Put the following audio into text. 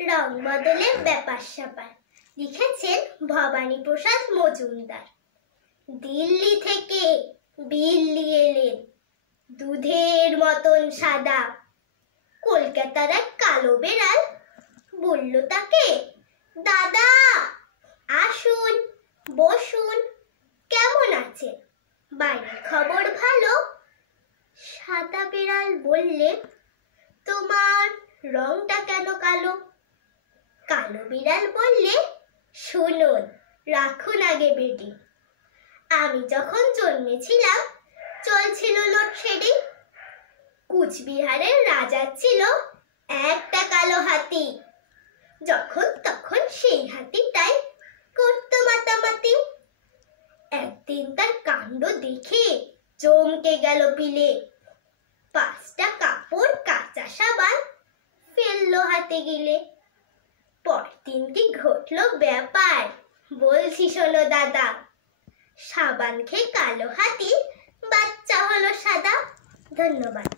রং বদলের ব্যাপার স্যাপার লিখেছেন ভবানী প্রসাদ মজুমদার। দিল্লি থেকে বিল্লি এলেন দুধের মতন সাদা। কলকাতার এক কালো বেড়াল বলল তাকে, দাদা আসুন বসুন, কেমন আছেন, বাড়ির খবর ভালো? সাদা বিড়াল বললে, তোমার রংটা কেন কালো? কালো বিড়াল বললে, শুনুন, রাখুন আগে বেটি। আমি যখন জন্মেছিলাম চলছিল লোডশেডিং। কুচবিহারের রাজা ছিল একটা কালো হাতি। যখন তখন সেই হাতিটাই করতো মাতামাতি। একদিন তার কাণ্ড দেখে চমকে গেল পিলে। 5টা কাপড় কাঁচা সাবান ফেললো হাতে গিলে। পরের দিন কি ঘটলো ব্যাপার বলছি শোনো দাদা। সাবান খেয়ে কালো হাতি বাচ্চা হলো সাদা। ধন্যবাদ।